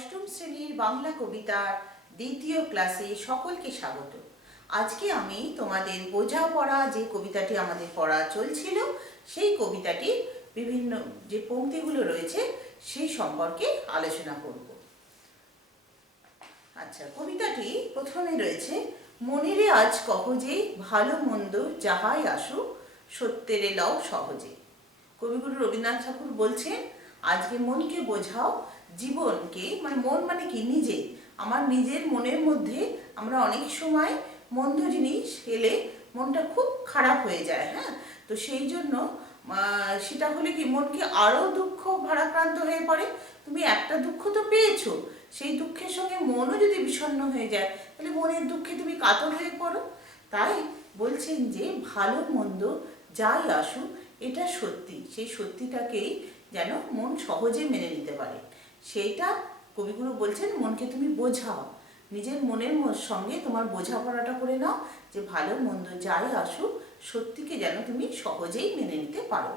অষ্টম শ্রেণীর বাংলা কবিতার দ্বিতীয় ক্লাসে সকলকে স্বাগত। আজকে আমি তোমাদের বোঝাপড়া যে কবিতাটি আমাদের পড়া চলছিল সেই কবিতাটির বিভিন্ন যে পংক্তিগুলো রয়েছে সেই সম্পর্কে আলোচনা করব। আচ্ছা, কবিতাটি প্রথমে রয়েছে, মনেরে আজ কহ যে ভালো মন্দ যাহাই আসু সত্যেরে লও সহজে। কবিগুরু রবীন্দ্রনাথ ঠাকুর বলছেন, আজকে মনকে বোঝাও, জীবনকে, মানে মন মানে কি, নিজে, আমার নিজের মনের মধ্যে আমরা অনেক সময় মন্দ জিনিস এলে মনটা খুব খারাপ হয়ে যায়। হ্যাঁ, তো সেই জন্য সেটা হলে কি মনকে আরও দুঃখ ভারাক্রান্ত হয়ে পড়ে। তুমি একটা দুঃখ তো পেয়েছো, সেই দুঃখের সঙ্গে মনও যদি বিষণ্ণ হয়ে যায় তাহলে মনের দুঃখে তুমি কাতর হয়ে পড়ো। তাই বলছেন যে ভালো মন্দ যাই আসুক এটা সত্যি, সেই সত্যিটাকেই যেন মন সহজে মেনে নিতে পারে। সেইটা কবিগুরু বলছেন, মনকে তুমি বোঝাও, নিজের মনের সঙ্গে তোমার বোঝাপড়াটা করে নাও যে ভালো মন্দ যাই আসুক সত্যিকে যেন তুমি সহজেই মেনে নিতে পারো।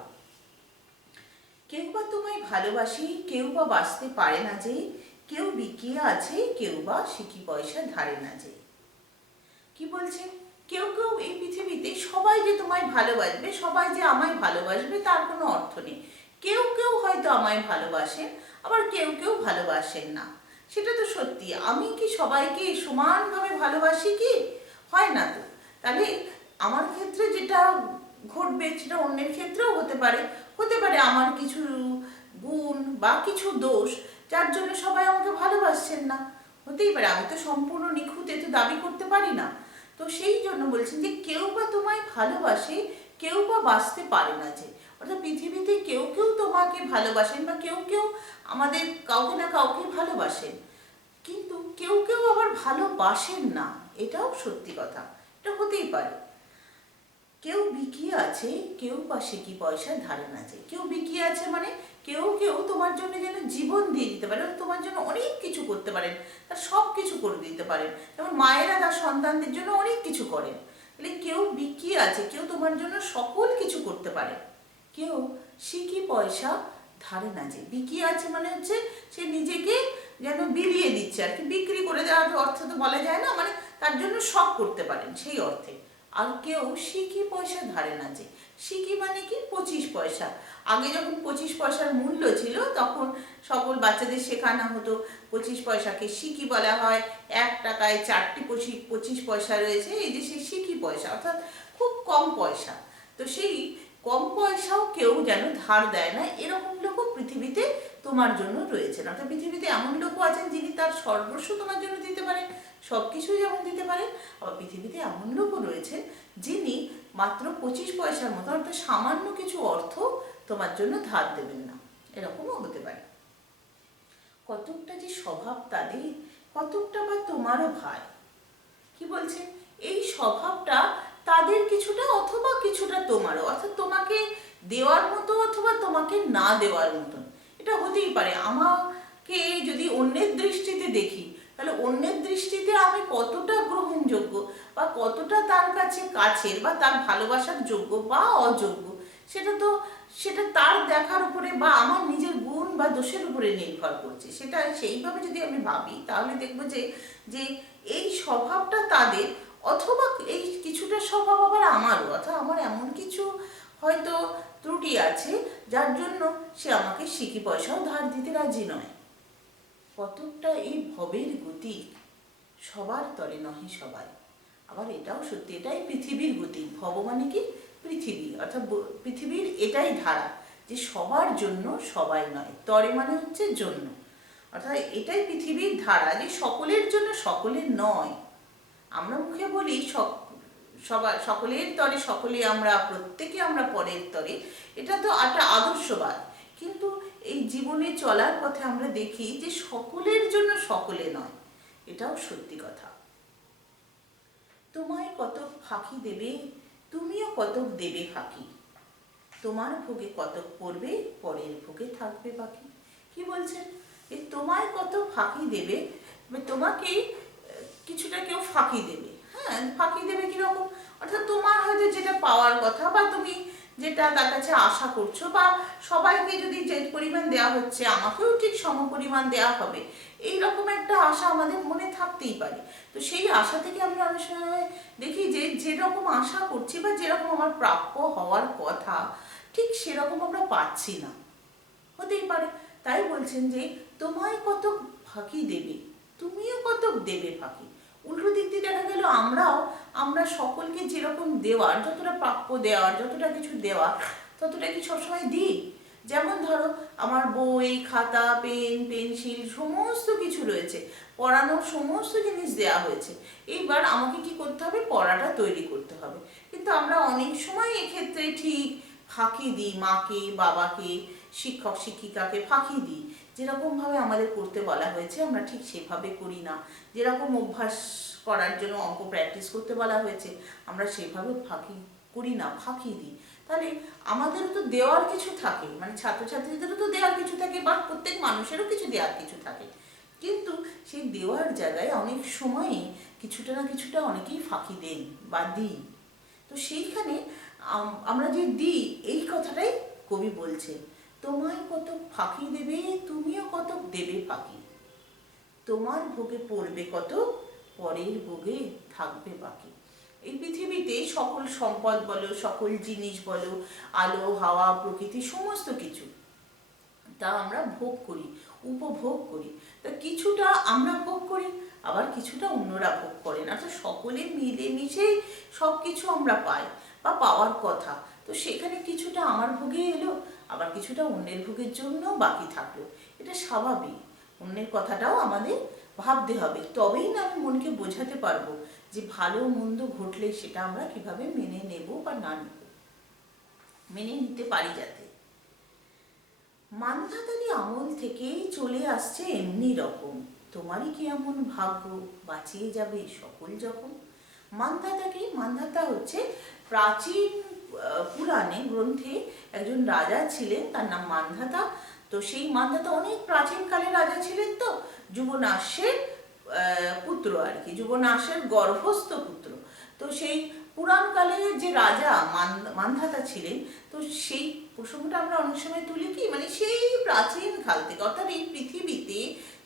কেউ বা তোমায় ভালোবাসি, কেউ বা বাঁচতে পারে না যে, কেউ বিকিয়ে আছে, কেউ বা সিকি পয়সা ধারে না যে। কি বলছে, কেউ কেউ এই পৃথিবীতে সবাই যে তোমায় ভালোবাসবে, সবাই যে আমায় ভালোবাসবে তার কোনো অর্থ নেই। কেউ কেউ হয়তো আমায় ভালোবাসেন, আবার কেউ কেউ ভালোবাসেন না, সেটা তো সত্যি। আমি কি সবাইকে সমানভাবে ভালোবাসি কি? হয় না তো। তাহলে আমার ক্ষেত্রে যেটা ঘটবে সেটা অন্যের ক্ষেত্রেও হতে পারে। হতে পারে আমার কিছু গুণ বা কিছু দোষ যার জন্য সবাই আমাকে ভালোবাসছেন না, হতেই পারে। আমি তো সম্পূর্ণ নিখুঁত এ তো দাবি করতে পারি না। তো সেই জন্য বলছেন যে কেউ বা তোমায় ভালোবাসে, কেউ বা বাঁচতে পারে না যে। অর্থাৎ পৃথিবীতে কেউ কেউ তোমাকে ভালোবাসেন বা কেউ কেউ আমাদের কাউকে না কাউকে ভালোবাসেন, কিন্তু কেউ কেউ আবার ভালোবাসেন না, এটাও সত্যি কথা। এটা হতেই পারে। কেউ বিকিয়ে আছে, কেউ বা সিকি পয়সা ধারে না যে। কেউ বিকিয়ে আছে মানে কেউ কেউ তোমার জন্য যেন জীবন দিয়ে দিতে পারে, তোমার জন্য অনেক কিছু করতে পারেন, তার সব কিছু করে দিতে পারেন। যেমন মায়েরা তার সন্তানদের জন্য অনেক কিছু করেন। তাহলে কেউ বিকিয়ে আছে, কেউ তোমার জন্য সকল কিছু করতে পারে। কেউ সিকি পয়সা ধারে না যে। বিকিয়ে আছে মানে হচ্ছে সে নিজেকে যেন বিলিয়ে দিচ্ছে আর কি, বিক্রি করে দেওয়ার অর্থ তো বলা যায় না, মানে তার জন্য সব করতে পারেন সেই অর্থে। আর কেউ সিকি পয়সা ধারে না যে। সিকি মানে কি, 25 পয়সা। আগে যখন 25 পয়সার মূল্য ছিল তখন সকল বাচ্চাদের শেখানো হতো 25 পয়সাকে সিকি বলা হয়। 1 টাকায় 4টি 25 পয়সা রয়েছে, এই যে সেই সিকি পয়সা, অর্থাৎ খুব কম পয়সা। তো সেই কম পয়সাও কেউ যেন ধার দেয় না, এরকম লোকও পৃথিবীতে তোমার জন্য রয়েছেন। অর্থাৎ পৃথিবীতে এমন লোকও আছেন যিনি তার সর্বস্ব তোমার জন্য দিতে পারেন, সব কিছুই যেমন দিতে পারেন। আবার পৃথিবীতে এমন লোকও রয়েছেন যিনি মাত্র 25 পয়সার মতো, অর্থাৎ সামান্য কিছু অর্থ তোমার জন্য ধার দেবেন না, এরকমও হতে পারে। কতকটা যে স্বভাব তাদের, কতকটা বা তোমারও ভাই। কি বলছে, এই স্বভাবটা তাদের কিছুটা অথবা কিছুটা তোমারও, অর্থাৎ তোমাকে দেওয়ার মতো অথবা তোমাকে না দেওয়ার মতন, এটা হতেই পারে। আমাকে যদি অন্যের দৃষ্টিতে দেখি তাহলে অন্যের দৃষ্টিতে আমি কতটা গ্রহণযোগ্য বা কতটা তার কাছে কাছের বা তার ভালোবাসার যোগ্য বা অযোগ্য, সেটা তার দেখার উপরে বা আমার নিজের গুণ বা দোষের উপরে নির্ভর করছে। সেটা সেইভাবে যদি আমি ভাবি তাহলে দেখবো যে যে এই স্বভাবটা তাদের, অথবা এই কিছুটা স্বভাব আবার আমারও, অর্থাৎ আমার এমন কিছু হয়তো ত্রুটি আছে যার জন্য সে আমাকে সিকি পয়সাও ধার দিতে রাজি নয়। কতকটা এই ভবের গতি, সবার তরে নহে সবাই। আবার এটাও সত্যি, এটাই পৃথিবীর গতি। ভব মানে কি, পৃথিবী, অর্থাৎ পৃথিবীর এটাই ধারা যে সবার জন্য সবাই নয়। তরে মানে হচ্ছে জন্য, অর্থাৎ এটাই পৃথিবীর ধারা যে সকলের জন্য সকলের নয়। আমরা মুখে বলি সবার সকলের তরে সকলে আমরা, প্রত্যেকে আমরা পরের তরে, এটা তো একটা আদর্শবাদ। কিন্তু এই জীবনে চলার পথে আমরা দেখি যে সকলের জন্য সকলে নয়, এটাও সত্যি কথা। তোমায় কতক ফাঁকি দেবে, তুমিও কতক দেবে ফাঁকি, তোমার ভোগে কতক পড়বে, পরের ভোগে থাকবে বাকি। কি বলছেন, যে তোমায় কত ফাঁকি দেবে, তোমাকে কিছুটা কেউ ফাঁকি দেবে। হ্যাঁ, ফাঁকি দেবে কিরকম, অর্থাৎ তোমার হয়তো যেটা পাওয়ার কথা বা তুমি যেটা তার কাছে আশা করছো, বা সবাইকে যদি যে পরিমাণ দেওয়া হচ্ছে আমাকেও ঠিক সম পরিমাণ দেওয়া হবে, এইরকম একটা আশা আমাদের মনে থাকতেই পারে। তো সেই আশা থেকে আমরা অনেক সময় দেখি যে যেরকম আশা করছি বা যেরকম আমার প্রাপ্য হওয়ার কথা ঠিক সেরকম আমরা পাচ্ছি না, হতেই পারে। তাই বলছেন যে তোমায় কতক ফাঁকি দেবে, তুমিও কতক দেবে ফাঁকি। উল্টো দিক দিয়ে দেখা গেল আমরা সকলকে যেরকম দেওয়ার, যতটা প্রাপ্য দেওয়ার, যতটা কিছু দেওয়ার, ততটা কি সবসময় দিই? যেমন ধরো আমার বই, খাতা, পেন, পেন্সিল সমস্ত কিছু রয়েছে, পড়ানোর সমস্ত জিনিস দেওয়া হয়েছে, এইবার আমাকে কি করতে হবে? পড়াটা তৈরি করতে হবে। কিন্তু আমরা অনেক সময় এক্ষেত্রে ঠিক ফাঁকি দিই, মাকে, বাবাকে, শিক্ষক শিক্ষিকাকে ফাঁকি দিই। যেরকমভাবে আমাদের করতে বলা হয়েছে আমরা ঠিক সেভাবে করি না। যেরকম অভ্যাস করার জন্য অঙ্ক প্র্যাকটিস করতে বলা হয়েছে আমরা সেভাবে ফাঁকি করি না, ফাঁকি দিই। তাহলে আমাদেরও তো দেওয়ার কিছু থাকে, মানে ছাত্রছাত্রীদেরও তো দেওয়ার কিছু থাকে, বা প্রত্যেক মানুষেরও কিছু দেওয়ার কিছু থাকে, কিন্তু সেই দেওয়ার জায়গায় অনেক সময়ই কিছুটা না কিছুটা অনেকেই ফাঁকি দেন বা দিই। তো সেইখানে আমরা যে দিই এই কথাটাই কবি বলছেন, তোমায় কতক ফাঁকি দেবে, তুমিও কতক দেবে ফাঁকি, তোমার ভোগে পড়বে কত, পরের ভোগে থাকবে বাকি। এই পৃথিবীতে সকল সম্পদ বলো, সকল জিনিস বলো, আলো, হাওয়া, প্রকৃতি সমস্ত কিছু তা আমরা ভোগ করি, উপভোগ করি। তা কিছুটা আমরা ভোগ করি, আবার কিছুটা অন্যরা ভোগ করেন। অর্থাৎ সকলে মিলেমিশেই সব কিছু আমরা পাই বা পাওয়ার কথা। তো সেখানে কিছুটা আমার ভোগে এলো, আবার কিছুটা অন্যের ভোগের জন্য বাকি থাকলো। এটা স্বাভাবিক। অন্যের কথাটাও আমাদের ভাবতে হবে, তবেই না আমি মনকে বোঝাতে পারবো যে ভালো মন্দ ঘটলে সেটা আমরা কিভাবে মেনে নেব বা না নেব, মেনে নিতে পারি যাতে। মান্ধাতারি আমল থেকেই চলে আসছে এমনি রকম, তোমারই কি এমন ভাগ্য, বাঁচিয়ে যাবে সকল যখন। মান্ধাতা কি? মান্ধাতা হচ্ছে প্রাচীন পুরাণে গ্রন্থে একজন রাজা ছিলেন, তার নাম মান্ধাতা। তো সেই মান্ধাতা অনেক প্রাচীনকালে রাজা ছিলেন, তো যুবনাশের পুত্র আর কি, যুবনাশের গর্ভস্থ পুত্র। তো সেই পুরাণকালে যে রাজা মান্ধাতা ছিলেন, তো সেই প্রসঙ্গটা আমরা অনেক সময় তুলি কি, মানে সেই প্রাচীন কাল থেকে, অর্থাৎ এই পৃথিবীতে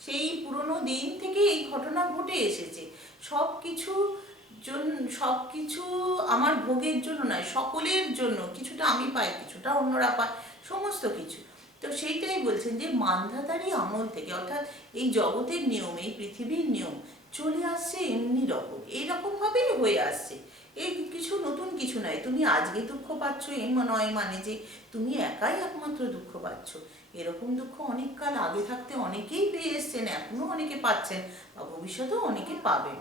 সেই পুরনো দিন থেকে এই ঘটনা ঘটে এসেছে। সব কিছু সব কিছু আমার ভোগের জন্য নয়, সকলের জন্য, কিছুটা আমি পাই, কিছুটা অন্যরা পায়, সমস্ত কিছু। তো সেইটাই বলছেন যে মান্ধাতারই আমল থেকে, অর্থাৎ এই জগতের নিয়ম, এই পৃথিবীর নিয়ম চলে আসছে এমনি রকম, এইরকমভাবেই হয়ে আসছে। এই কিছু নতুন কিছু নয়। তুমি আজকে দুঃখ পাচ্ছ এ নয় মানে যে তুমি একাই একমাত্র দুঃখ পাচ্ছ। এরকম দুঃখ অনেক কাল আগে থাকতে অনেকেই পেয়ে এসছেন, এখনো অনেকে পাচ্ছেন, বা ভবিষ্যতেও অনেকে পাবেন।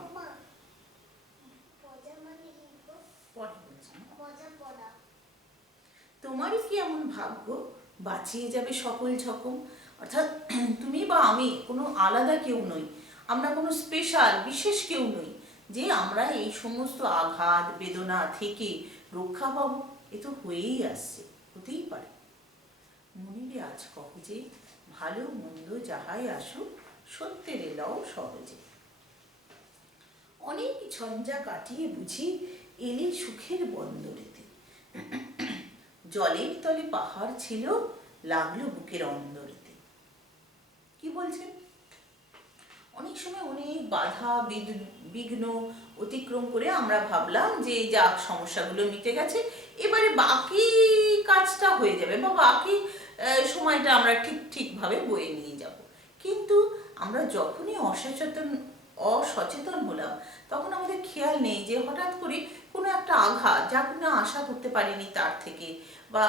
তোমারই কি এমন ভাগ্য, বাঁচিয়ে যাবে সকল ঝকম। অর্থাৎ তুমি বা আমি কোনো আলাদা কেউ নই, আমরা কোনো স্পেশাল বিশেষ কেউ নই যে আমরা এই সমস্ত আঘাত বেদনা থেকে রক্ষা পাবো। এ তো হয়েই আসছে, হতেই পারে। মনিবে আজ কহ যে ভালো মন্দ যাহাই আসুক, সত্যের এলাও সহজে। অনেক ঝঞ্ঝা কাটিয়ে বুঝি এলে সুখের বন্দরেতে, জলের তলে পাহাড় ছিল লাগলো বুকের অন্দরেতে। কি বলছেন? অনেক সময় অনেক বাধা বিঘ্ন অতিক্রম করে আমরা ভাবলাম যে যাক সমস্যাগুলো মিটে গেছে, এবারে বাকি কাজটা হয়ে যাবে, বা বাকি সময়টা আমরা ঠিকভাবে বয়ে নিয়ে যাব। কিন্তু আমরা যখনই অসচেতন হলাম, তখন আমাদের খেয়াল নেই যে হঠাৎ করে কোনো একটা আঘাত, যা কিনা আশা করতে পারিনি তার থেকে, বা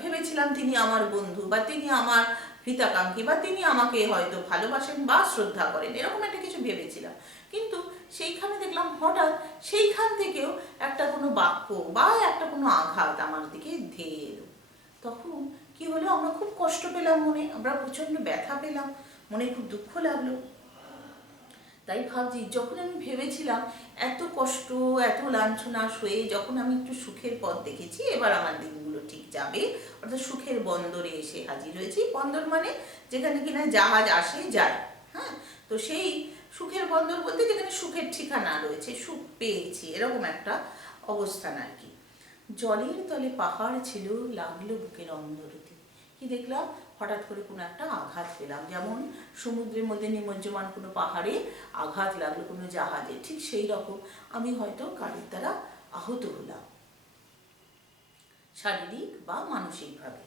ভেবেছিলাম তিনি আমার বন্ধু, বা তিনি আমার হিতাকাঙ্ক্ষী, বা তিনি আমাকে হয়তো ভালোবাসেন বা শ্রদ্ধা করেন, এরকম একটা কিছু ভেবেছিলাম। কিন্তু সেইখানে দেখলাম হঠাৎ সেইখান থেকেও একটা কোনো বাক্য বা একটা কোনো আঘাত আমার দিকে ধেয়ে এলো। তখন কি হলো, আমরা খুব কষ্ট পেলাম, মনে আমরা প্রচণ্ড ব্যথা পেলাম, মনে খুব দুঃখ লাগলো। তাই ভাবছি, যখন আমি ভেবেছিলাম এত কষ্ট এত লাঞ্ছনা সয়ে যখন আমি একটু সুখের পথ দেখেছি, এবার আমার দিনগুলো ঠিক যাবে, অর্থাৎ সুখের বন্দরে এসে হাজির হয়েছি। বন্দর মানে যেখানে কিনা জাহাজ আসে যায়, হ্যাঁ। তো সেই সুখের বন্দর বলতে যেখানে সুখের ঠিকানা রয়েছে, সুখ পেয়েছি, এরকম একটা অবস্থান আর কি। জলের তলে পাহাড় ছিল, লাগলো বুকের অন্দরতে। কি দেখলাম? হঠাৎ করে কোনো একটা আঘাত পেলাম, যেমন সমুদ্রের মধ্যে নিমজ্জমান কোনো পাহাড়ে আঘাত লাগলো কোনো জাহাজে, ঠিক সেই রকম আমি হয়তো কারোর দ্বারা আহত হলাম, শারীরিক বা মানসিকভাবে।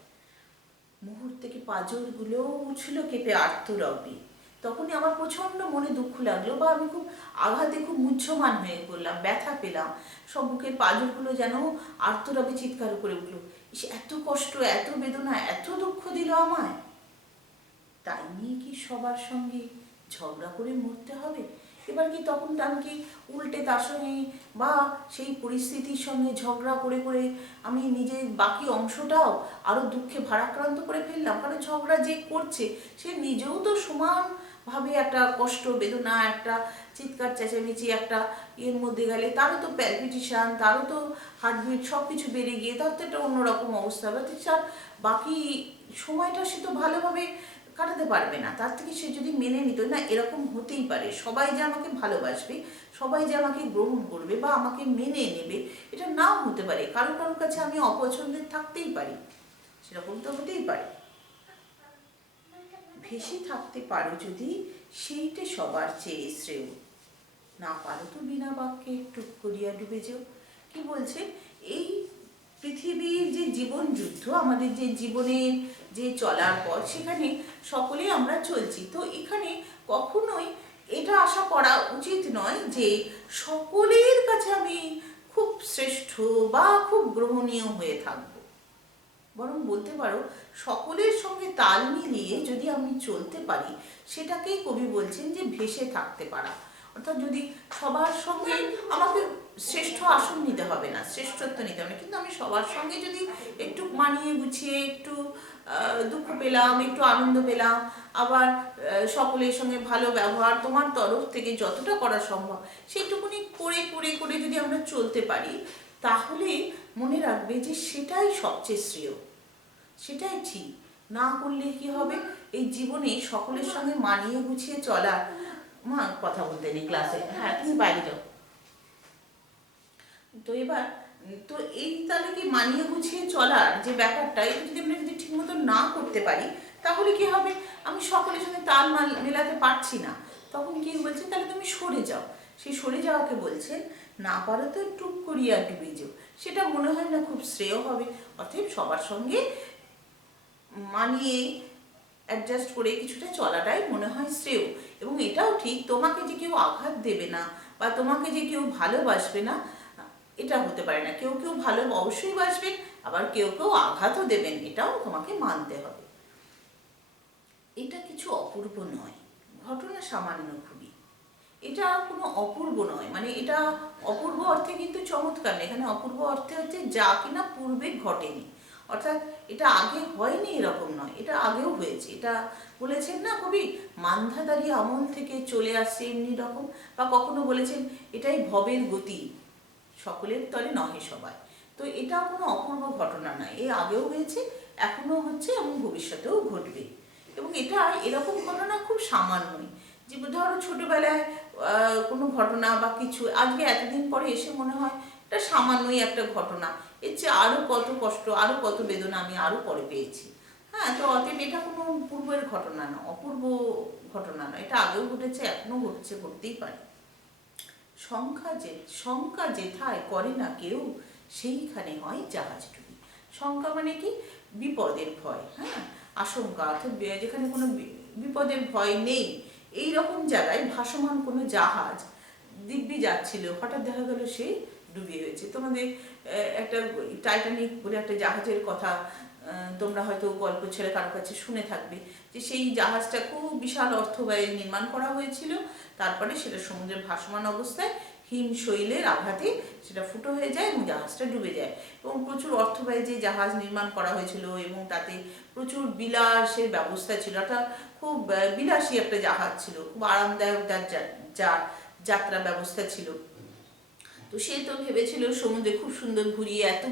মুহূর্তে কি পাঁজরগুলো উঠল কেঁপে আর্তরবে। তখনই আমার প্রচণ্ড মনে দুঃখ লাগলো, বা আমি খুব আঘাতে খুব মুহ্যমান হয়ে পড়লাম, ব্যথা পেলাম, সব বুকের পাঁজরগুলো যেন আর্তরবে চিৎকার করে উঠলো। এত কষ্ট, এত বেদনা, এত দুঃখ দিল আমায়। তাই নিয়ে কি সবার সঙ্গে ঝগড়া করে মরতে হবে? এবার কি তখন আমি কি উল্টে তার সঙ্গে বা সেই পরিস্থিতির সঙ্গে ঝগড়া করে করে আমি নিজের বাকি অংশটাও আরও দুঃখে ভারাক্রান্ত করে ফেললাম? কারণ ঝগড়া যে করছে সে নিজেও তো সমানভাবে একটা কষ্ট, বেদনা, একটা চিৎকার চেঁচামেচি, একটা এর মধ্যে গেলে তারও তো প্যালপিটেশন, তারও তো হার্টবিট সব কিছু বেড়ে গিয়ে তার তো একটা অন্যরকম অবস্থা হবে। তার বাকি সময়টা সে তো ভালোভাবে কাটাতে পারবে না। তার থেকে সে যদি মেনে নিত না এরকম হতেই পারে, সবাই যে আমাকে ভালোবাসবে, সবাই যে আমাকে গ্রহণ করবে বা আমাকে মেনে নেবে, এটা নাও হতে পারে। কারো কারোর কাছে আমি অপছন্দের থাকতেই পারি, সেরকম তো হতেই পারে। ভেসে থাকতে পারো যদি, সেইটে সবার চেয়ে শ্রেয়। না পারো তো বিনা বাক্যে টুক করিয়া ডুবে যেও। কি বলছে? এই পৃথিবীর যে জীবন যুদ্ধ, আমাদের যে জীবনের যে চলার পথ, সেখানে সকলেই আমরা চলছি। তো এখানে কখনোই এটা আশা করা উচিত নয় যে সকলের কাছে আমি খুব শ্রেষ্ঠ বা খুব গ্রহণীয় হয়ে থাকব। বরং বলতে পারো সকলের সঙ্গে তাল মিলিয়ে যদি আমি চলতে পারি, সেটাকেই কবি বলছেন যে ভেসে থাকতে পারা। অর্থাৎ যদি সবার সঙ্গে আমাকে শ্রেষ্ঠ আসন নিতে হবে না, শ্রেষ্ঠত্ব নিতে হবে না, কিন্তু আমি সবার সঙ্গে যদি একটু মানিয়ে গুছিয়ে, একটু দুঃখ পেলাম, একটু আনন্দ পেলাম, আবার সকলের সঙ্গে ভালো ব্যবহার তোমার তরফ থেকে যতটা করা সম্ভব সেইটুকুনি করে করে করে যদি আমরা চলতে পারি, তাহলে মনে রাখবে যে সেটাই সবচেয়ে শ্রেয়, সেটাই ঠিক। না করলে কি হবে? এই জীবনে সকলের সঙ্গে মানিয়ে গুছিয়ে চলা, মা কথা বলতে নেই ক্লাসে, হ্যাঁ তুমি বাইরে যাও। তো এবার তো এই তাহলে কি মানিয়ে গুছিয়ে চলার যে ব্যাপারটা, এটা যদি আমরা যদি ঠিক মতো না করতে পারি, তাহলে কি হবে? আমি সকলের সঙ্গে তাল মেলাতে পারছি না, তখন কি বলছে? তাহলে তুমি সরে যাও। সেই সরে যাওয়াকে বলছেন না পারো তো টুক করিয়া ডুবে যাও। সেটা মনে হয় না খুব শ্রেয় হবে। অতএব সবার সঙ্গে মানিয়ে অ্যাডজাস্ট করে কিছুটা চলাটাই মনে হয় শ্রেয়। এবং এটাও ঠিক, তোমাকে যে কেউ আঘাত দেবে না বা তোমাকে যে কেউ ভালোবাসবে না, এটা হতে পারে না। কেউ কেউ ভালো অবশ্যই বাসবেন, আবার কেউ কেউ আঘাতও দেবেন, এটাও তোমাকে মানতে হবে। এটা কিছু অপূর্ব নয়, ঘটনা সামান্য খুবই। এটা কোনো অপূর্ব নয়, মানে এটা অপূর্ব অর্থে কিন্তু চমৎকার না, এখানে অপূর্ব অর্থে হচ্ছে যা কিনা পূর্বে ঘটেনি। অর্থাৎ এটা আগে হয়নি এরকম নয়, এটা আগেও হয়েছে। এটা বলেছেন না কবি, মান্ধাতারি আমল থেকে চলে আসছে এমনি রকম, বা কখনো বলেছেন এটাই ভবের গতি, সকলের তলে নহে সবাই। তো এটা কোনো অপূর্ব ঘটনা নয়, এ আগেও হয়েছে, এখনো হচ্ছে এবং ভবিষ্যতেও ঘটবে। এবং এটা এরকম ঘটনা খুব সামান্যই। যে ধরো ছোটবেলায় কোনো ঘটনা বা কিছু আজকে এতদিন পরে এসে মনে হয় এটা সামান্যই একটা ঘটনা, এর চেয়ে আরও কত কষ্ট, আরও কত বেদনা আমি আরও পরে পেয়েছি। হ্যাঁ, তো অতএব এটা কোনো পূর্বের ঘটনা না, অপূর্ব ঘটনা নয়, এটা আগেও ঘটেছে, এখনো ঘটছে, ঘটতেই পারে। শঙ্কা যেথায় করে না কেউ, সেইখানে হয় জাহাজ ডুবি। শঙ্কা মানে কি? বিপদের ভয়, হ্যাঁ, আশঙ্কা, অর্থাৎ যেখানে কোনো বিপদের ভয় নেই, এই রকম জায়গায় ভাসমান কোনো জাহাজ দিব্যি যাচ্ছিল, হঠাৎ দেখা গেল সে ডুবে হয়েছে। তোমাদের একটা টাইটানিক বলে একটা জাহাজের কথা তোমরা হয়তো গল্প ছেড়ে কারোর কাছে শুনে থাকবে, যে সেই জাহাজটা খুব বিশাল অর্থ ব্যয়ে নির্মাণ করা হয়েছিল। তারপরে সেটা সমুদ্রে ভাসমান অবস্থায় হিমশৈলের আঘাতে সেটা ফুটো হয়ে যায় এবং জাহাজটা ডুবে যায়। এবং প্রচুর অর্থ ব্যয়ে যে জাহাজ নির্মাণ করা হয়েছিল এবং তাতে প্রচুর বিলাসের ব্যবস্থা ছিল, অর্থাৎ খুব বিলাসী একটা জাহাজ ছিল, খুব আরামদায়ক যার যাত্রা ব্যবস্থা ছিল। তো সে তো ভেবেছিল সমুদ্রে খুব সুন্দর ঘুরিয়ে এত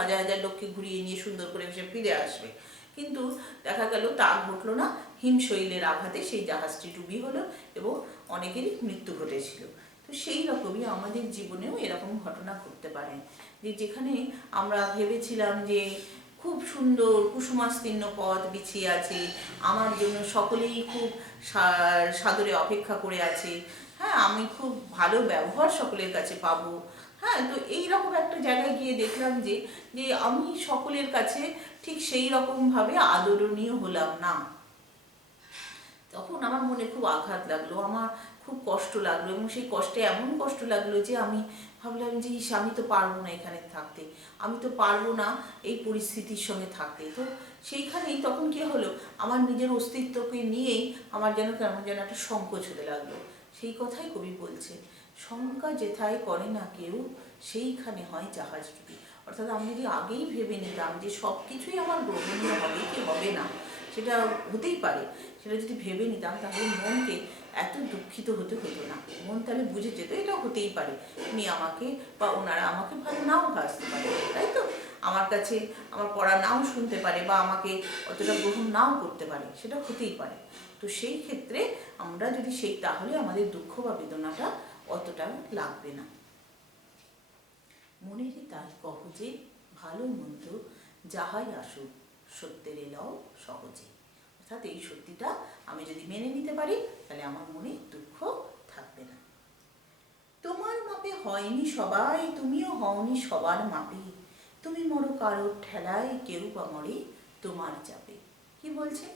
হাজার হাজার লোককে ঘুরিয়ে নিয়ে সুন্দর করে সে ফিরে আসবে, কিন্তু দেখা গেল তা ঘটলো না। হিমশৈলের আঘাতে সেই জাহাজটি ডুবি হলো এবং অনেকেরই মৃত্যু ঘটেছিল। তো সেই রকমই আমাদের জীবনেও এরকম ঘটনা ঘটতে পারে, যে যেখানে আমরা ভেবেছিলাম যে খুব সুন্দর কুসুমাস্তীর্ণ পথ বিছিয়ে আছে, আমার জন্য সকলেই খুব সাদরে অপেক্ষা করে আছে, হ্যাঁ আমি খুব ভালো ব্যবহার সকলের কাছে পাবো, হ্যাঁ তো এইরকম একটা জায়গায় গিয়ে দেখলাম যে যে আমি সকলের কাছে ঠিক সেই রকমভাবে আদরণীয় হলাম না। তখন আমার মনে খুব আঘাত লাগলো, আমার খুব কষ্ট লাগলো, এবং সেই কষ্টে এমন কষ্ট লাগলো যে আমি ভাবলাম যে ইস, আমি তো পারবো না এখানে থাকতে, আমি তো পারবো না এই পরিস্থিতির সঙ্গে থাকতে। তো সেইখানেই তখন কি হলো, আমার নিজের অস্তিত্বকে নিয়েই আমার যেন কেমন যেন একটা সংকোচ হতে লাগলো। সেই কথাই কবি বলছে, শঙ্কা যেথায় করে না কেউ, সেইখানে হয় জাহাজ ডুবি। অর্থাৎ আমি যদি আগেই ভেবে নিতাম যে সব কিছুই আমার গ্রহণীয় হবে কি হবে না, সেটা হতেই পারে, সেটা যদি ভেবে নিতাম তাহলে মনকে এত দুঃখিত হতে হতো না। মন তাহলে বুঝে যেত এটা হতেই পারে, উনি আমাকে বা ওনারা আমাকে ভালো নাও ভাসতে পারে, তাই তো আমার কাছে আমার পড়া নাও শুনতে পারে বা আমাকে অতটা গ্রহণ নাও করতে পারে, সেটা হতেই পারে। তো সেই ক্ষেত্রে আমরা যদি সেই, তাহলে আমাদের দুঃখ বা বেদনাটা অতটা লাগবে না। মনেরই তাই কহ যে ভালো মন্দ যাহাই আসুক, সত্যের এলাও সহজে। অর্থাৎ এই সত্যিটা আমি যদি মেনে নিতে পারি তাহলে আমার মনে দুঃখ থাকবে না। তোমার মাপে হয়নি সবাই, তুমিও হওনি সবার মাপে, তুমি মরো কারোর ঠেলায়, কেউ বা মরে তোমার চাপে। কি বলছে,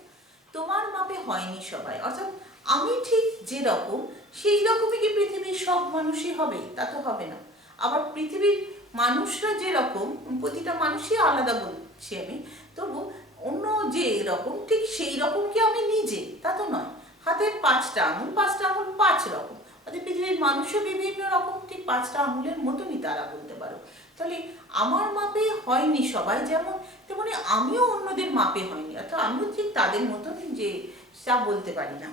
তোমার মাপে হয়নি সবাই, অর্থাৎ আমি ঠিক যেরকম সেই রকমই কি পৃথিবীর সব মানুষই হবে, তা তো হবে না। আবার পৃথিবীর মানুষরা যেরকম, প্রতিটা মানুষই আলাদা বলছি আমি, তবু অন্য যে এরকম ঠিক সেই রকম কি আমি নিজে, তা তো নয়। হাতের পাঁচটা আঙুল, পাঁচটা আঙুল পাঁচ রকম, অর্থাৎ পৃথিবীর মানুষও বিভিন্ন রকম, ঠিক পাঁচটা আঙুলের মতনই তারা বলতে পারো। তাহলে আমার মাপে হয়নি সবাই যেমন, তেমনি আমিও অন্যদের মাপে হয়নি, অর্থাৎ আমিও ঠিক তাদের মতন যে তা বলতে পারি না।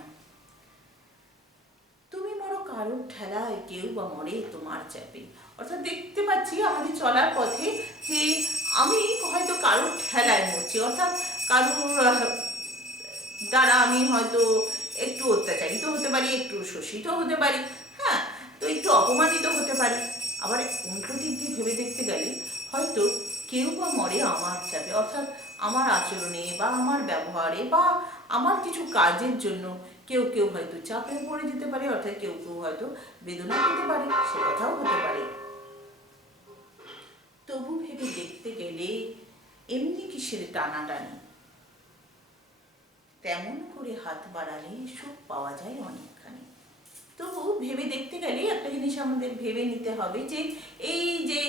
তুমি মরো কারোর ঠেলায়, কেউ বা মরে তোমার চাপে। অর্থাৎ দেখতে পাচ্ছি আমাদের চলার পথে যে আমি হয়তো কারোর ঠেলায় মরছি, অর্থাৎ কারোর দ্বারা আমি হয়তো একটু অত্যাচারিত হতে পারি, একটু শোষিত হতে পারি, হ্যাঁ তো একটু অপমানিত হতে পারি। আবার উল্টো দিক দিয়ে ভেবে দেখতে গেলে হয়তো কেউ বা মরে আমার চাপে, অর্থাৎ আমার আচরণে বা আমার ব্যবহারে বা আমার কিছু কাজের জন্য কেউ কেউ হয়তো চাপে পড়ে যেতে পারে, অর্থাৎ কেউ কেউ হয়তো বেদনা পেতে পারে, সে কথাও হতে পারে। তবু ভেবে দেখতে গেলে এমনি কিসের টানাটানি, তেমন করে হাত বাড়ালে সুখ পাওয়া যায় অনেকখানি। তবু ভেবে দেখতে গেলে একটা জিনিস আমাদের ভেবে নিতে হবে যে এই যে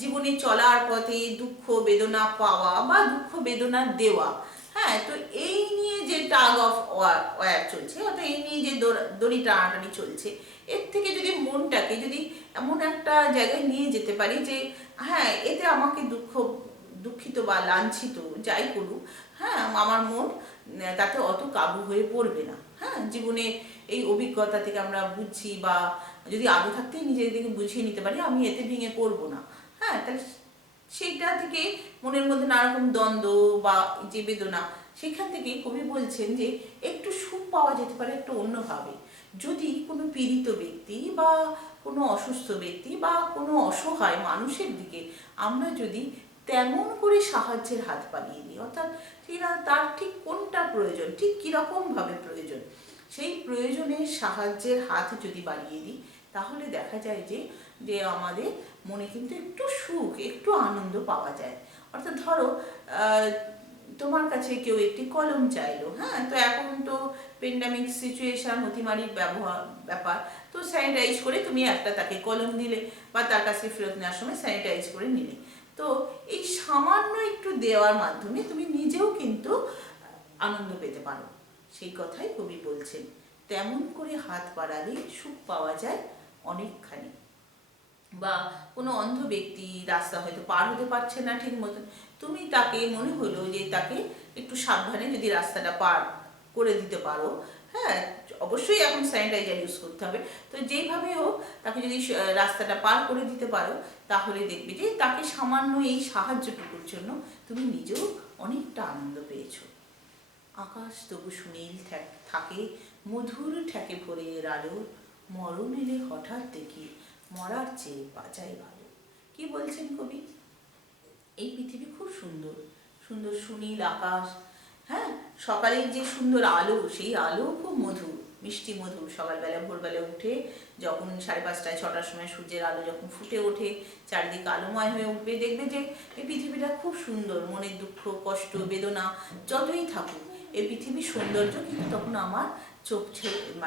জীবনে চলার পথে দুঃখ বেদনা পাওয়া বা দুঃখ বেদনা দেওয়া, হ্যাঁ তো এই নিয়ে যে টাগ অফ ওয়ার চলছে, অর্থাৎ এই নিয়ে যে দড়ি টানাটানি চলছে, এর থেকে যদি মনটাকে যদি এমন একটা জায়গায় নিয়ে যেতে পারি যে হ্যাঁ এতে আমাকে দুঃখিত বা লাঞ্ছিত যাই করুক, হ্যাঁ আমার মন তাতে অত কাবু হয়ে পড়বে না। হ্যাঁ জীবনে এই অভিজ্ঞতা থেকে আমরা বুঝছি, বা যদি আগে থাকতেই নিজেদেরকে বুঝিয়ে নিতে পারি আমি এতে ভেঙে পড়বো না, হ্যাঁ তাহলে সেইটা থেকে মনের মধ্যে নানা রকম দ্বন্দ্ব বা যে বেদনা, সেখান থেকে কবি বলছেন যে একটু সুখ পাওয়া যেতে পারে একটু অন্যভাবে। যদি কোনো পীড়িত ব্যক্তি বা কোনো অসুস্থ ব্যক্তি বা কোনো অসহায় মানুষের দিকে আমরা যদি তেমন করে সাহায্যের হাত বাড়িয়ে দিই, অর্থাৎ তার ঠিক কোনটা প্রয়োজন, ঠিক কীরকমভাবে প্রয়োজন, সেই প্রয়োজনের সাহায্যের হাত যদি বাড়িয়ে দিই তাহলে দেখা যায় যে যে আমাদের মনে কিন্তু একটু সুখ একটু আনন্দ পাওয়া যায়। অর্থাৎ ধরো তোমার কাছে কেউ একটি কলম চাইলো, হ্যাঁ তো এখন তো পেন্ডামিক সিচুয়েশন, অতিমারির ব্যাপার, তো স্যানিটাইজ করে তুমি একটা তাকে কলম দিলে বা তার কাছে ফেরত নেওয়ার সময় স্যানিটাইজ করে নিলে, তো এই সামান্য একটু দেওয়ার মাধ্যমে তুমি নিজেও কিন্তু আনন্দ পেতে পারো। সেই কথাই কবি বলছেন, তেমন করে হাত বাড়ালে সুখ পাওয়া যায় অনেকখানি। বা কোনো অন্ধ ব্যক্তি রাস্তা হয়তো পার হতে পারছে না ঠিক মতন, তুমি তাকে মনে হলো যে তাকে একটু সাবধানে যদি রাস্তাটা পার করে দিতে পারো, হ্যাঁ অবশ্যই এখন স্যানিটাইজার ইউজ করতে হবে, তো যেইভাবে হোক তাকে যদি রাস্তাটা পার করে দিতে পারো তাহলে দেখবে যে তাকে সামান্য এই সাহায্যটুকুর জন্য তুমি নিজেও অনেকটা আনন্দ পেয়েছো। আকাশ তবু সুনীল থাকে, মধুর ঠেকে ভোরের আলো, মরণ এলে হঠাৎ দেখি মরার চেয়ে বাঁচাই ভালো। কি বলছেন কবি? এই পৃথিবী খুব সুন্দর, সুন্দর সুনীল আকাশ, হ্যাঁ, সকালের যে সুন্দর আলো, সেই আলো খুব মধুর, মিষ্টি মধুর। সকালবেলা ভোরবেলা উঠে যখন 5:30 6টার সময় সূর্যের আলো যখন ফুটে ওঠে, চারিদিকে আলোময় হয়ে উঠবে, দেখবে যে এই পৃথিবীটা খুব সুন্দর। মনের দুঃখ কষ্ট বেদনা যতই থাকুক, এই পৃথিবীর সৌন্দর্য কিন্তু তখন আমার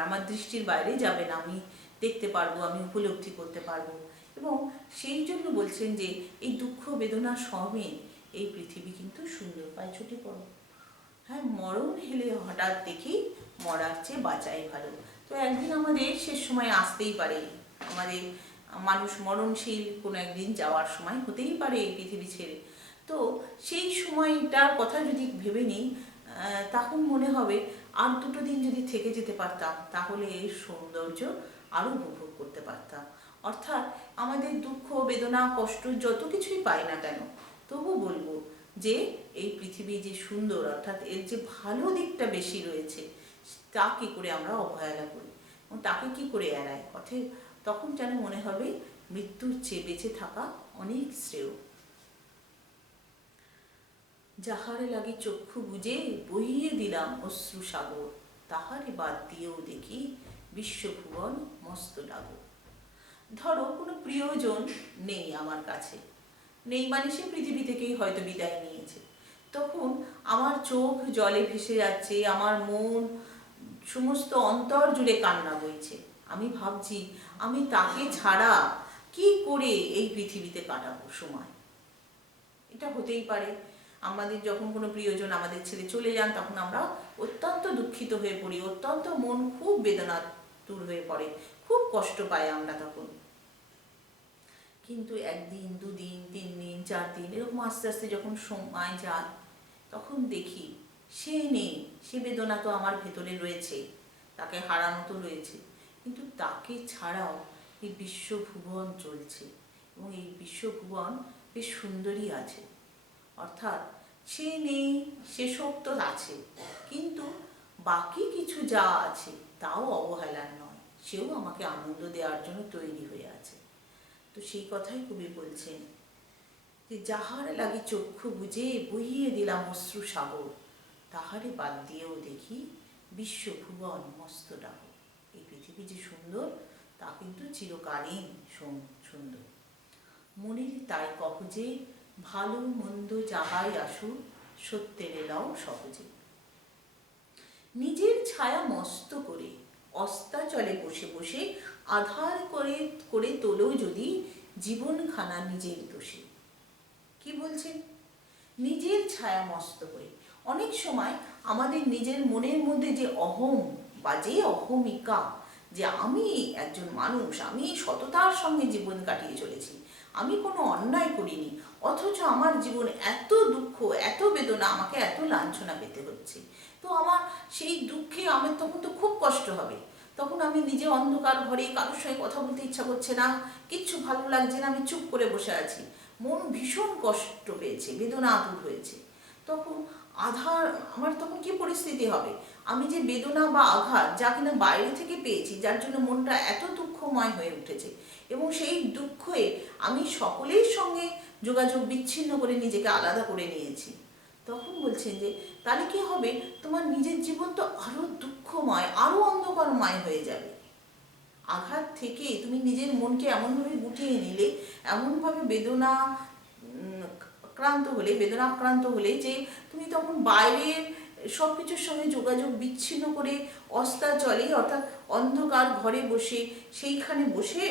আমার দৃষ্টির বাইরে যাবে না, আমি দেখতে পারবো, আমি উপলব্ধি করতে পারবো। এবং সেই জন্য বলছেন যে এই দুঃখ বেদনা সমেত এই পৃথিবী কিন্তু সুন্দর। পায়ে ছুটি পড়ো। হ্যাঁ, মরণ হেলে হঠাৎ দেখি মরার চেয়ে বাঁচাই ভালো। তো একদিন আমাদের শেষ সময় আসতেই পারে, আমাদের মানুষ মরণশীল কোনো একদিন যাওয়ার সময় হতেই পারে এই পৃথিবী ছেড়ে। তো সেই সময়টার কথা যদি ভেবে নিই, তখন মনে হবে আর 2টো দিন যদি থেকে যেতে পারতাম তাহলে এর সৌন্দর্য আরও উপভোগ করতে পারতাম। অর্থাৎ আমাদের দুঃখ বেদনা কষ্ট যত কিছুই পাই না কেন, তবু বলবো যে এই পৃথিবী যে সুন্দর, অর্থাৎ এর যে ভালো দিকটা বেশি রয়েছে, তা কী করে আমরা অবহেলা করি এবং তাকে কি করে এড়াই। তখন যেন মনে হবে মৃত্যুর চেয়ে বেঁচে থাকা অনেক শ্রেয়। যাহারে লাগি চক্ষু বুঝে বহিয়ে দিলাম অশ্রু সাগর, তাহারে বাদ দিয়েও দেখি বিশ্বভুবন মস্ত ডাগর। ধরো কোনো প্রিয়জন নেই আমার কাছে, নেই মানে সে পৃথিবী থেকেই হয়তো বিদায় নিয়েছে, তখন আমার চোখ জলে ভেসে যাচ্ছে, আমার মন সমস্ত অন্তর জুড়ে কান্না বইছে। আমি ভাবছি আমি তাকে ছাড়া কি করে এই পৃথিবীতে কাটাবো সময়। এটা হতেই পারে আমাদের যখন কোনো প্রিয়জন আমাদের ছেড়ে চলে যান, তখন আমরা অত্যন্ত দুঃখিত হয়ে পড়ি, অত্যন্ত মন খুব বেদনাতুর হয়ে পড়ে, খুব কষ্ট পাই আমরা তখন। কিন্তু 1 দিন 2 দিন 3 দিন 4 দিন এরকম আস্তে আস্তে যখন সময় যায়, তখন দেখি সে নেই, সে বেদনা তো আমার ভেতরে রয়েছে, তাকে হারানো তো রয়েছে, কিন্তু তাকে ছাড়াও এই বিশ্বভুবন চলছে এবং এই বিশ্বভুবন বেশ সুন্দরই আছে। অর্থাৎ সে নেই, সে সত্য আছে, কিন্তু বাকি কিছু যা আছে তাও অবহেলার নয়, সেও আমাকে আনন্দ দেওয়ার জন্য তৈরি হয়ে আছে। তো সেই কথাই কবি বলছেন যে যাহার লাগি চক্ষু বুঝে বহিয়ে দিলাম অশ্রু সাগর, তাহারে বাদ দিয়েও দেখি বিশ্বভুবন মস্ত ডাগর। এই পৃথিবী যে সুন্দর তা কিন্তু চিরকালীন সুন্দর। মনের তাই কহ যে ভালো মন্দ যাহাই আসুক, সত্যের এলাও সহজে। নিজের ছায়া মস্ত করে অস্তাচলে বসে বসে আধার করে করে তোলো যদি জীবনখানা নিজের দোষে। কি বলছেন? নিজের ছায়া মস্ত করে। অনেক সময় আমাদের নিজের মনের মধ্যে যে অহম বা যে অহমিকা, যে আমি একজন মানুষ, আমি সততার সঙ্গে জীবন কাটিয়ে চলেছি, আমি কোনো অন্যায় করিনি, অথচ আমার জীবন এত দুঃখ এত বেদনা, আমাকে এত লাঞ্ছনা পেতে হচ্ছে, তো আমার সেই দুঃখে আমার তখন তো খুব কষ্ট হবে। তখন আমি নিজে অন্ধকার ঘরে, কারোর সঙ্গে কথা বলতে ইচ্ছা করছে না, কিচ্ছু ভালো লাগছে না, আমি চুপ করে বসে আছি, মন ভীষণ কষ্ট পেয়েছে, বেদনা আতুর হয়েছে। তখন আমার তখন কি পরিস্থিতি হবে? আমি যে বেদনা বা আঘাত যা কিনা বাইরে থেকে পেয়েছি, যার জন্য মনটা এত দুঃখময় হয়ে উঠেছে, এবং সেই দুঃখে আমি সকলের সঙ্গে যোগাযোগ বিচ্ছিন্ন করে নিজেকে আলাদা করে নিয়েছি, তখন বলছেন যে তাহলে কি হবে, তোমার নিজের জীবন তো আরো দুঃখময়, আরো অন্ধকারময় হয়ে যাবে। আঘাত থেকে তুমি নিজের মনকে এমনভাবে গুটিয়ে নিলে, এমনভাবে বেদনাক্রান্ত হলে যে তুমি তখন বাইরের সব কিছুর সঙ্গে যোগাযোগ বিচ্ছিন্ন করে অস্তাচলে, অর্থাৎ অন্ধকার ঘরে বসে, সেইখানে বসে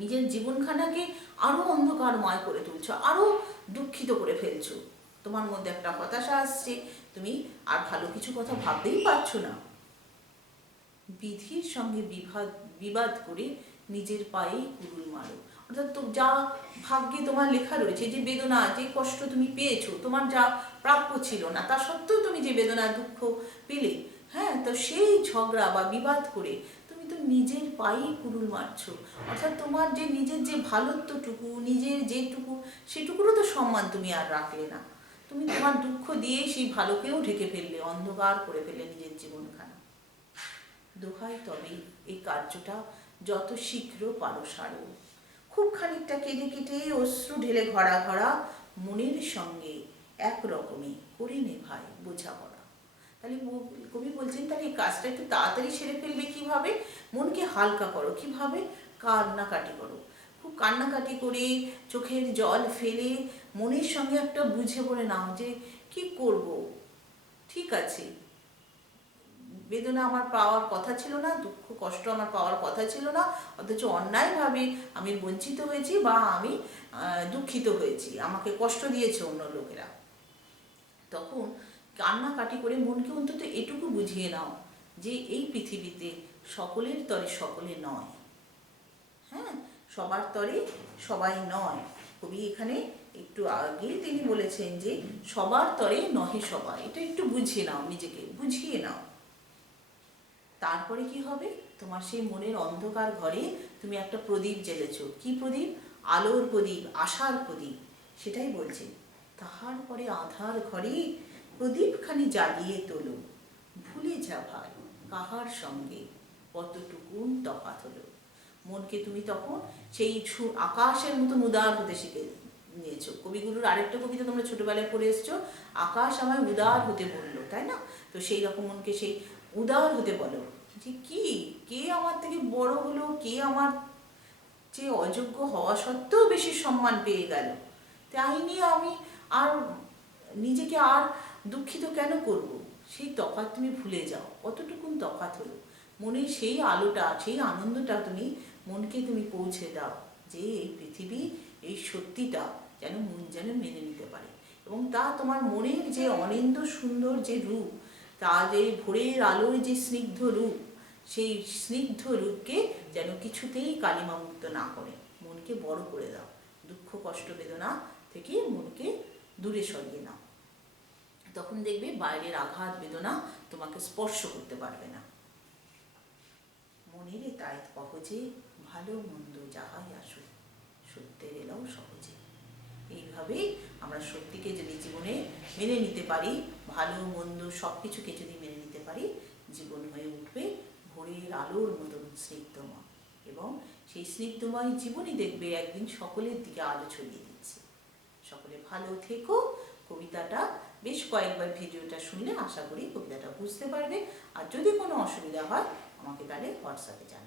নিজের জীবনখানাকে আরো অন্ধকারময় করে তুলছো, আরো দুঃখিত করে ফেলছো। তোমার মধ্যে একটা হতাশা আসছে, তুমি আর ভালো কিছু কথা ভাবতেই পারছো না। বিধির সঙ্গে বিবাদ করে নিজের পায়েই কুড়ুল মারো। অর্থাৎ তো যা ভাগ্যে তোমার লেখা রয়েছে, যে বেদনা যে কষ্ট তুমি পেয়েছো, তোমার যা প্রাপ্য ছিল না, তা সত্ত্বেও তুমি যে বেদনা দুঃখ পেলে, হ্যাঁ, তো সেই ঝগড়া বা বিবাদ করে তুমি তো নিজের পায়েই কুড়ুল মারছো। অর্থাৎ তোমার যে নিজের যে ভালোত্বটুকু, নিজের যেটুকু, সেটুকুরও তো সম্মান তুমি আর রাখলে না। তুমি তোমার দুঃখ দিয়ে সেই ভালোকেও ঢেকে ফেললে, অন্ধকার করে ফেললে নিজের জীবনখানা। দোহাই তবে এই কার্যটা যত শীঘ্র পারো সারো। খুব খানিকটা কেঁদে কেটে অশ্রু ঢেলে ঘরা ঘরা মনের সঙ্গে একরকমই করে নে ভাই বোঝাপড়া। তাহলে কবি বলছেন তাহলে এই কাজটা একটু তাড়াতাড়ি সেরে ফেলবে কিভাবে? মনকে হালকা করো কিভাবে? কান্নাকাটি করো, খুব কান্নাকাটি করে চোখের জল ফেলে মনের সঙ্গে একটা বুঝে পড়ে নাও যে কি করব, ঠিক আছে, বেদনা আমার পাওয়ার কথা ছিল না, দুঃখ কষ্ট আমার পাওয়ার কথা ছিল না, অথচ অন্যায়ভাবে আমি বঞ্চিত হয়েছি বা আমি দুঃখিত হয়েছি, আমাকে কষ্ট দিয়েছে অন্য লোকেরা। তখন কান্নাকাটি করে মনকে অন্তত এটুকু বুঝিয়ে নাও যে এই পৃথিবীতে সকলের তরে সকলে নয়। হ্যাঁ, সবার তরে সবাই নয়। কবি এখানে একটু আগে তিনি বলেছেন যে সবার তরে নহে সবাই, এটা একটু বুঝিয়ে নাও, নিজেকে বুঝিয়ে নাও। তারপরে কি হবে? তোমার সেই মনের অন্ধকার ঘরে তুমি একটা প্রদীপ জ্বেলেছ। কি প্রদীপ? আলোর প্রদীপ, আশার প্রদীপ। সেটাই বলছে, তাহার পরে আধার ঘরে প্রদীপখানি জ্বালিয়ে তোলো, ভুলে যা ভাই কাহার সঙ্গে কতটুকুন তফাৎ হলো। মনকে তুমি তখন সেই আকাশের মতন উদার হতে শিখে নিয়েছো। কবিগুরুর আরেকটা কবিতা তোমরা ছোটবেলায় পড়ে এসছো, আকাশ আমায় উদার হতে বললো, তাই না? তো সেই রকম মনকে সেই উদার হতে বলো যে কি, কে আমার থেকে বড় হলো, কে আমার যে অযোগ্য হওয়া সত্ত্বেও বেশি সম্মান পেয়ে গেল, তাই নিয়ে আমি আর নিজেকে আর দুঃখিত কেন করব? সেই তফাৎ তুমি ভুলে যাও, কতটুকুন তফাৎ হলো। মনে সেই আলোটা, সেই আনন্দটা তুমি মনকে তুমি পৌঁছে দাও যে এই পৃথিবী, এই সত্যিটা যেন মন যেন মেনে নিতে পারে। এবং তা তোমার মনের যে অনিন্দ্য সুন্দর যে রূপ, তা যে ভোরের আলোয় যে স্নিগ্ধ রূপ, সেই স্নিগ্ধ রূপকে যেন কিছুতেই কালিমামুক্ত না করে মনকে বড় করে দাও। দুঃখ কষ্ট বেদনা থেকে মনকে দূরে সরিয়ে নাও। তখন দেখবে বাইরের আঘাত বেদনা তোমাকে স্পর্শ করতে পারবে না। মনেরে তাই সহজে ভালো মন্দ যাহাই আসুক, সত্যের এলাও সহজে। এইভাবেই আমরা সত্যিকে যদি জীবনে মেনে নিতে পারি, ভালো মন্দ সব কিছুকে যদি মেনে নিতে পারি, জীবন হয়ে উঠবে ভোরের আলোর মতন স্নিগ্ধময়। এবং সেই স্নিগ্ধময় জীবনই দেখবে একদিন সকলের দিকে আলো ছড়িয়ে দিচ্ছে। সকলে ভালো থেকো। কবিতাটা বেশ কয়েকবার ভিডিওটা শুনলে আশা করি কবিতাটা বুঝতে পারবে। আর যদি কোনো অসুবিধা হয় আমাকে তাহলে হোয়াটসঅ্যাপে জানাবে।